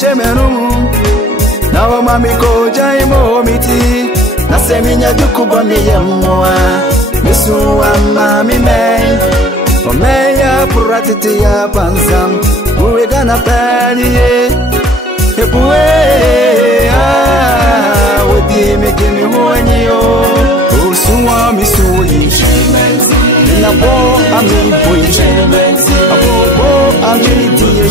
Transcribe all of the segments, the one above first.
shemeru na wa mami ko jai mo miti na seminya dukuba mi yemwa misu wa mami me o me ya puratiti ya panzam uwe gana paliye ebuwe odi me gimi huanyo usuwa misuyi na bo ami boy abo ami diye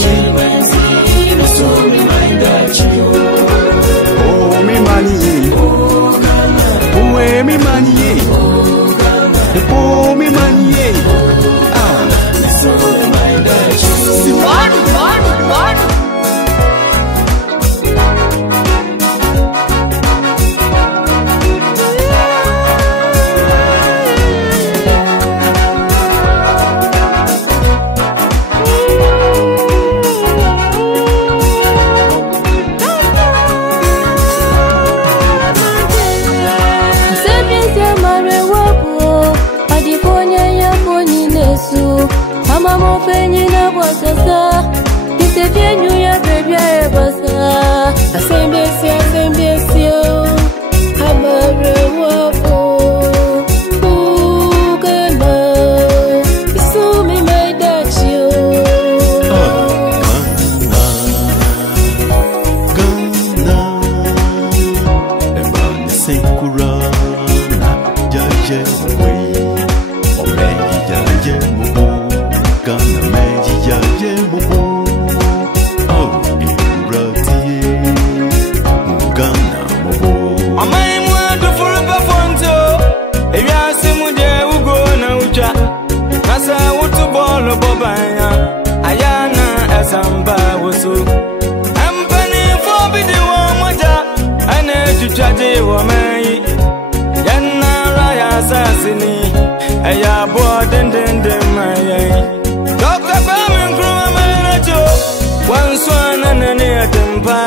oh mi mani uwe mi mani oh mi mani Mama penyi na bwasasa Kisefye nyuya bebya ebasa Asembesi o Habare wapo Ugana Isumi maidachi o Gana Ebani senkura Na jaje mwe Omeji jaje mwe Gana meji jaje mubu Oh, iratiye Mugana mubu Amai mwadu furupa fonto Ebyasi muje ugo na ucha Nasa utu bolo bobanya Ayana esamba wusu Ampani fobidi wa moja Ane chuchaji wa mei Yana raya sasini Eya bo dendende mayi Dr. Kwame Nkrumah Manacho Wanswana nane atempa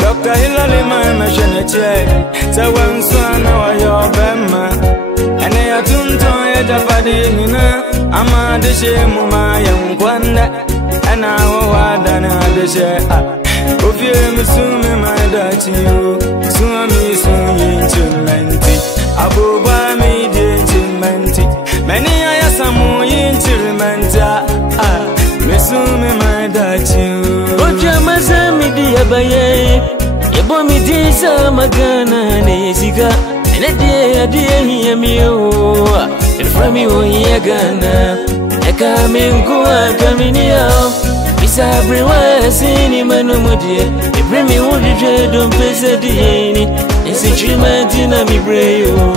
Dr. Hilary Masheneche Sa wanswana wa yobema Ene ya tunto ya japadi nina Ama deshe muma ya mkwanda Ena wawada na deshe Ufye misume madachi yu Suami sunyi nchimenti Abuba midi nchimenti Meni ya samu yinchimenti Mesume madachi Oja mazami diya baye Yebo mi disa magana nezika Diya hiya miyo Eframi wo hiya gana Eka minkuwa kaminia Bisa brewa sini manu mudie Ibrimi wujuje dumpesa diyeni Esi chimati na mi breyo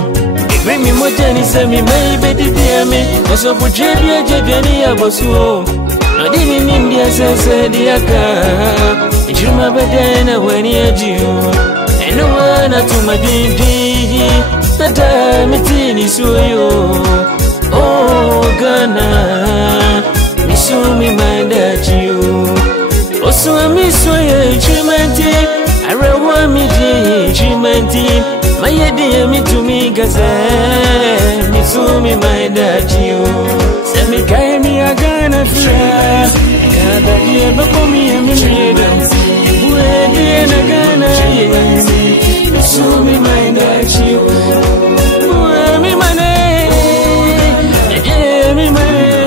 Ibrimi motani sami maibedi diyame Eso puchebia jebiani ya bosuo Nodini nindia sasa diaka Ijuma badana wani ajiyo Eno wana tumadindi Nata mitini suyo Oh Ghana Misumi mandajiyo Osua miswaya chimenti Arawa midi chimenti Mayedi ya mitumi gaza Misumi mandajiyo Semikaini ya Ghana fia Kada dia bakomi ya mimieda Ibuwe dia na Ghana ye Misumi mandajiyo Ibuwe mi mane Ye mi mane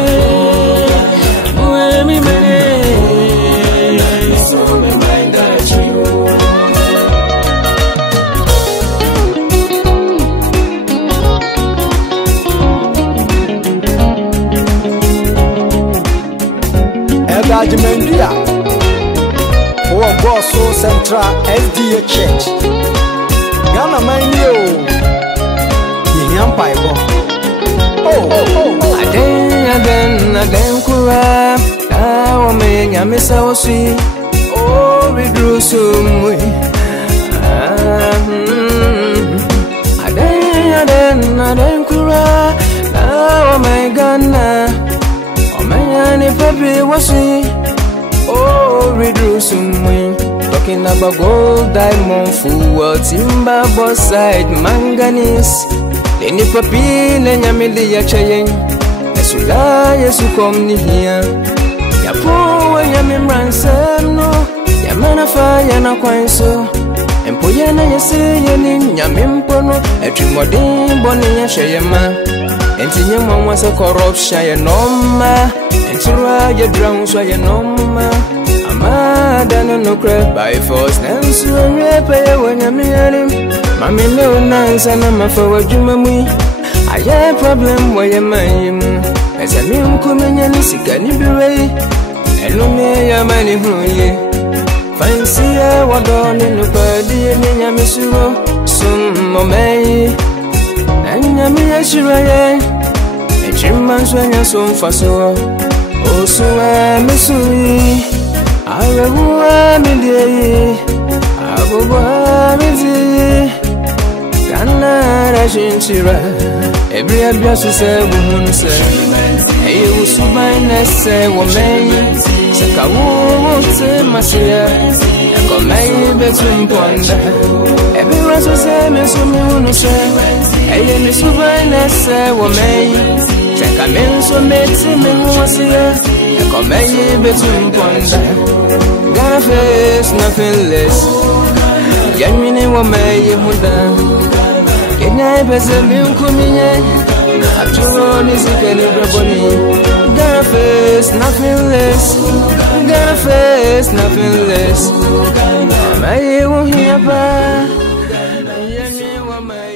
Ibuwe mi mane Misumi mandajiyo Jimendia for Bosso Central SDA Church Ghana Mainio Yampai Bo Aden kura Awa me nyamisa wasi Oh vidru sumwi Aden kura Awa me Ghana Omayani papi wasi Oh vidru sumwi Talking about gold, diamond, full timber, bauxite, manganese Leni papi le nyamili ya chayen Nesula yesu kom ni hiya Ya po wa nyami mransam no Yamana fire na kwanso Empoye na yese yeni nyamimpono Etrimodin boni ya sheyema Enti nyema wasa corruption ya noma Entirwa ya drownwa ya noma Amada no cry by force Nansu nyepe ya wanyamiyarim Mami no nansa na mafawa jumamwi Aye problem wa ya mayimu Eza mi mkumenye nisika nibirei Elume ya mani huye Fancy ya wadoni nupadi Ninya misuro Summo mei Nanya miya shiraye Echimanswa nya sumfaso Osuwa misuri Awewa midye Abubuwa midye Kana rajinchira Every abyasu se wuhunu se Eye usubai nese wamei Saka wuhute masiya Eko mei betu mponda Every rasu se mesumi hunu se Eye misubai nese wamei Saka menso meti menwasiya Eko mei betu mponda Gotta face nothing less Yamine wamei huda Kenya pese minkuminye Aturo nizikeni braboni Gotta face nothing less Gotta face nothing less Amaye wuhiaba Yami wamaye